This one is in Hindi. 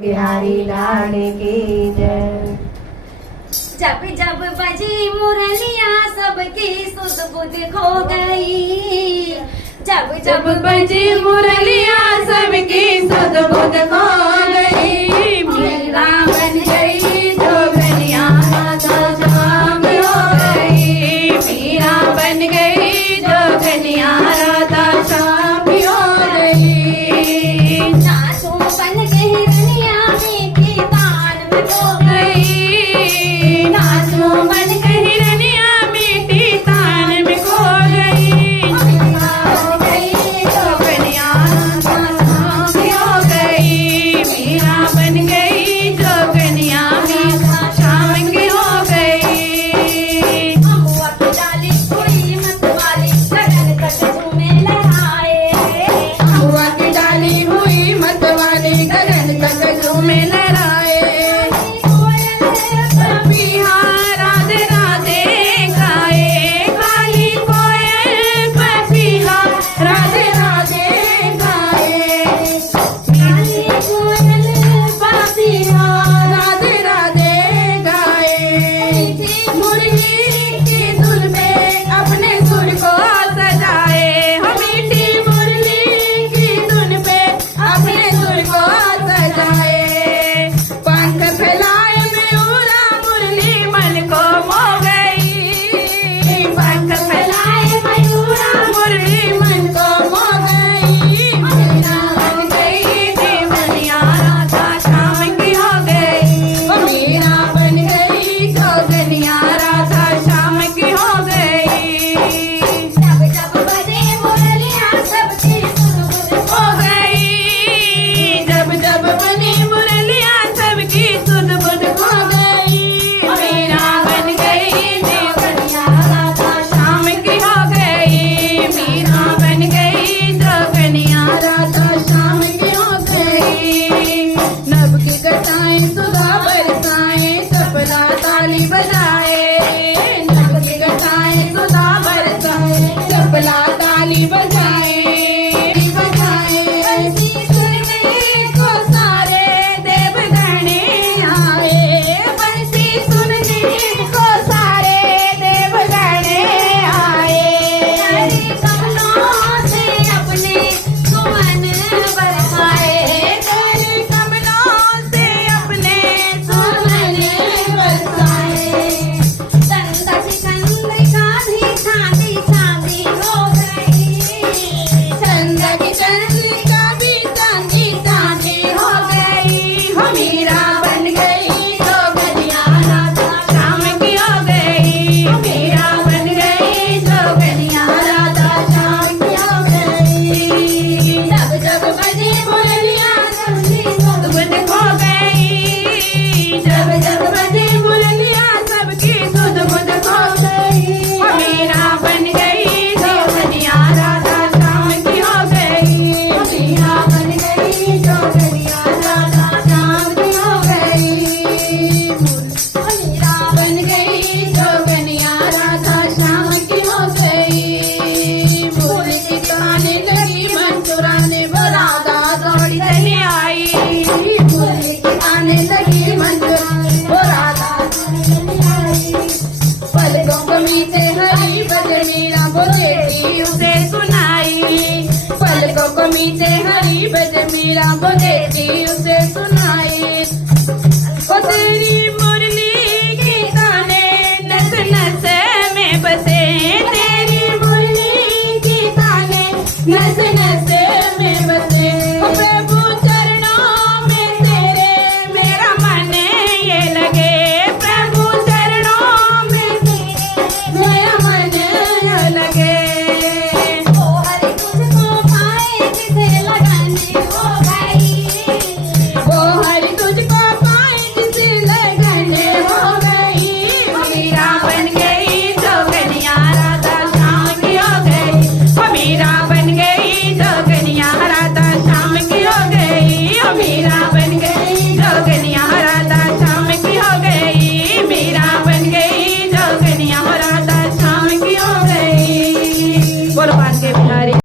बिहारी लाल की जय। जब जब बजी मुरलिया सबकी सुध बुध खो गई। जब जब बजी मुरलिया सबकी सुध बुध खो गई। मीरा बन गई जोगनिया राधा शाम हो गई। मीरा बन गई जोगनिया राधा शाम हो गई। नाचो बन गई रनिया मीठी तान में खो गई। नाचो बन गई रनिया मीठी तान में खो गई। मीरा बन गई जोगनिया राधा शाम हो गई। मीरा बन गई जोगनिया राधा शाम की हो गई। अम्बुआ की डाली हुई मत वाली गगन तक झूमे लहराए। अम्बुआ की डाली हुई मत वाली गगन तक झूमे लहराए। पपीहा राधे राधे गाए। काली कोयल पपीहा राधे राधे गाए। काली कोयल पपीहा राधे राधे गाए। मुरली की धुन में अपने सुर को सजाए। हम मीठी मुरली की धुन पे अपने सुर को सजाए। पंख फैलाए मयूरा मुरली मन को मो गई। पंख फैलाए मयूरा मुरली मन को मो गई। मीरा बन गई देवनिया राधा शाम की हो गई। मीरा बन गई जोगनिया राधा शाम की हो गई। जब जब बजे मुरलिया सबकी सुध बुध हो गई। जब जब बनी मुरलिया सबकी सुध बुध खो गई। मीरा बन गई देवनिया राधा शाम की हो गई। मीरा बन गई जोगनिया राधा शाम की हो गई। नभ की गटाएं सुधा बरसाएं चपला ताली बजाए। नभ की गटाएं सुधा बरसाएं चपला ताली बजाए। बंसी सुनने को सारे देवगणे आए। बंसी सुनने को सारे देवगणे आए। हरी कमलों से अपने सुमन बरसाए। तेरे कमलों से अपने सुमन बरसाए। चंदा चंद्रिका भी चांदी चांदी हो गई। चंदा की चंद्रिका भी चांदी चांदी हो गई। हो मीरा बन गई जोगनिया राधा शाम की हो गई। मीरा बन गई जोगनिया राधा शाम की हो गई। जब जब बजी मुरलिया सबकी सुध बुध खो गई। जब जब बजी मुरलिया सबकी सुध बुध खो गई। मीरा बन गई जोगनिया राधा शाम की हो गई। मीरा बन गई जोगनिया राधा शाम की हो गई। मीरा बन गई जोगनिया राधा शाम की हो गई। मुरली गाने लगी मन चुराने वो राधा दौड़ी चली आई। मुरली गाने लगी मन चुराने वो राधा दौड़ी चली आई। पलकों को मीते हरी भजन मीरा वो देती उसे सुनाई। पलकों को मीते हरी भजन मीरा वो देती उसे सुनाई। ओ तेरी मुरली की ताने नस नस में बसे। तेरी मुरली की ताने नस नस में बसे। ओ प्रभु चरणों में तेरे मेरा मन ये लगे। प्रभु चरणों में तेरे मेरा मन ये लगे। ओ हरि तुझको पाए जिसे लगन हो